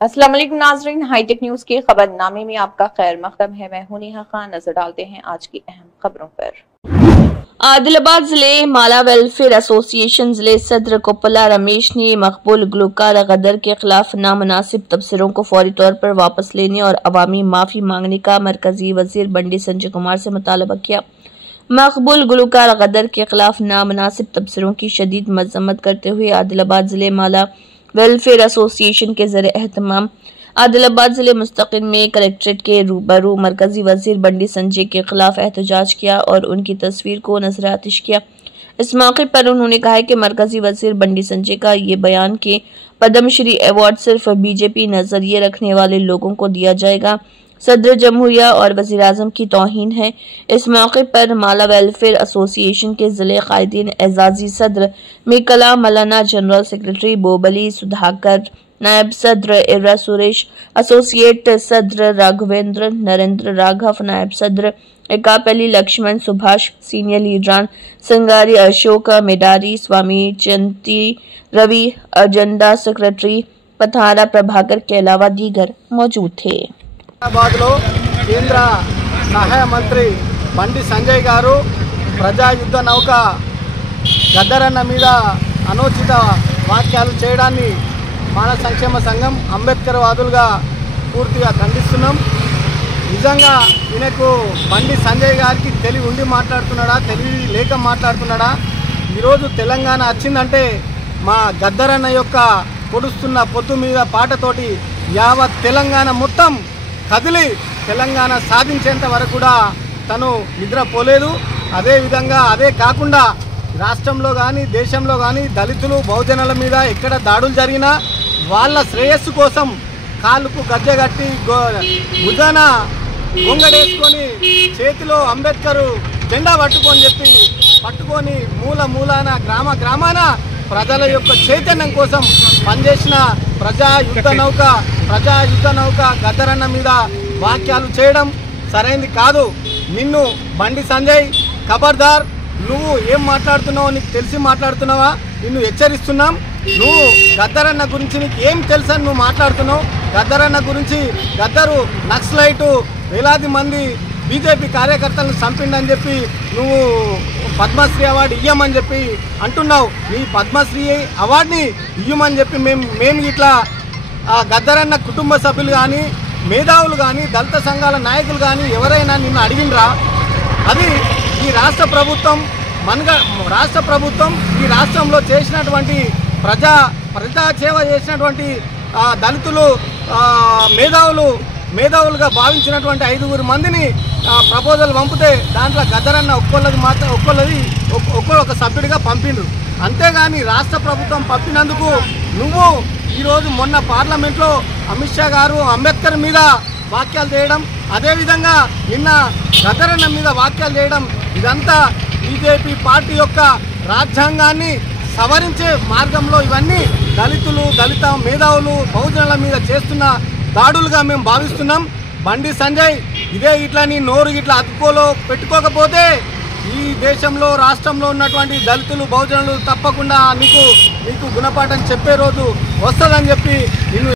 अस्सलाम वालेकुम नाज़रीन, हाईटेक न्यूज के खबरनामे में आपका खैर मकदम है। मैं हूं नेहा खान। नजर डालते हैं आज की अहम खबरों पर। आदिलाबाद जिले माला वेलफेयर एसोसिएशन जिले सदर कोपला रमेश ने मकबूल गुलकार गदर के खिलाफ नामुनासिब तबसरों को फौरी तौर पर वापस लेने और अवामी माफी मांगने का मरकजी वजीर बंडी संजय कुमार से मुतालबा किया। मकबूल गुलकार गदर के खिलाफ नामुनासिब तबसरों की शदीद मजम्मत करते हुए आदिलाबाद जिले माला वेलफेयर एसोसिएशन के ज़रिए एहतमाम आदिलाबाद जिले मुस्तकिल में कलेक्ट्रेट के रूबरू मरकजी वजीर बंडी संजय के खिलाफ एहतजाज किया और उनकी तस्वीर को नजर आतिश किया। इस मौके पर उन्होंने कहा कि मरकजी वजीर बंडी संजय का ये बयान कि पद्मश्री अवार्ड सिर्फ बीजेपी नजरिए रखने वाले लोगों को दिया जाएगा, सदर जमहूरिया और वजीर आजम की तौहीन है। इस मौके पर माला वेलफेयर एसोसिएशन के जिले कायदीन एजाजी सदर में कलाम मौलाना, जनरल सेक्रेटरी बोबली सुधाकर, नायब सदर इर्रा सुरेश, एसोसिएट सदर राघवेंद्र, नरेंद्र राघव, नायब सदर एकाप अली, लक्ष्मण, सुभाष, सीनियर लीडरान संगारी अशोक मेडारी, स्वामी चंती रवि, एजेंडा सेक्रेटरी पथारा प्रभाकर के अलावा दीगर मौजूद थे। केंद्र सहाय मंत्री बंडी संजय गारू प्रजा युद्ध नौका गद्दरन्न मीद अनुचित वाक्याలు చేయడాన్ని మానవ సంక్షేమ సంఘం అంబేద్కర్ వాదులుగా పూర్తిగా ఖండిస్తున్నాం। నిజంగా ఈయనకు బండి సంజయ్ గారికి తెలివి ఉండి మాట్లాడుతున్నాడా, తెలివి లేక మాట్లాడుతున్నాడా? ఈరోజు తెలంగాణ వచ్చిందంటే మా గద్దరన్న యొక్క పొడుస్తున్న పొత్తు మీద పాటతోటి యావత్ తెలంగాణ మొత్తం కదిలి తెలంగాణ సాధించేంత వరకు కూడా తను నిద్రపోలేదు। అదేవిధంగా అదే కాకుండా రాష్ట్రంలో కానీ దేశంలో కానీ దళితులు బహుజనుల మీద ఎక్కడ దాడులు జరిగినా వాళ్ళ శ్రేయస్సు కోసం కాళ్ళకు గజ్జగట్టి భుజాన గొంగడేసుకొని చేతిలో అంబేద్కర్ జెండా పట్టుకొని మూలాన గ్రామాన ప్రజల యొక్క చైతన్యం కోసం పనిచేసిన ప్రజా యుద్ధ నౌక గద్దరన్న మీద వాక్యాలు చేయడం సరైనది కాదు। నిన్ను బండి సంజయ్ ఖబర్దార్, నువ్వు ఏం మాట్లాడుతున్నావో నీకు తెలిసి మాట్లాడుతున్నావా? నిన్ను హెచ్చరిస్తున్నాం। నువ్వు గద్దరన్న గురించి నీకు ఏం తెలుసని నువ్వు మాట్లాడుతున్నావు? గద్దరన్న గురించి గద్దరు నక్సలైటు వేలాది మంది బీజేపీ కార్యకర్తలను చంపిండని చెప్పి నువ్వు పద్మశ్రీ అవార్డు ఇవ్వమని చెప్పి అంటున్నావు। నీ పద్మశ్రీ అవార్డుని ఇవ్వమని చెప్పి మేము ఇట్లా గద్దరన్న కుటుంబ సభ్యులు కానీ మేధావులు కానీ దళిత సంఘాల నాయకులు కానీ ఎవరైనా నిన్ను అడిగినరా? అది ఈ రాష్ట్ర ప్రభుత్వం ఈ రాష్ట్రంలో చేసినటువంటి ప్రజాసేవ చేసినటువంటి దళితులు మేధావులుగా భావించినటువంటి 5 మందిని ప్రపోజల్ పంపితే దాంట్లో గద్దరన్న ఒక్కొక్క సభ్యుడిగా పంపిండ్రు। అంతేగాని రాష్ట్ర ప్రభుత్వం పంపినందుకు నువ్వు ఈరోజు మొన్న పార్లమెంట్లో అమిత్ షా గారు అంబేద్కర్ మీద వాక్యాలు చేయడం, అదేవిధంగా నిన్న గద్దరన్న మీద వాక్యాలు చేయడం, ఇదంతా బీజేపీ పార్టీ యొక్క రాజ్యాంగాన్ని సవరించే మార్గంలో ఇవన్నీ దళిత మేధావులు బహుజనుల మీద చేస్తున్న దాడులుగా మేము భావిస్తున్నాం। బండి సంజయ్ ఇట్లా నీ నోరు ఇట్లా అతుకోలో పెట్టుకోకపోతే ఈ దేశంలో రాష్ట్రంలో ఉన్నటువంటి దళితులు బహుజనులు తప్పకుండా నీకు గుణపాఠం చెప్పే రోజు వస్తుందని చెప్పి నిన్ను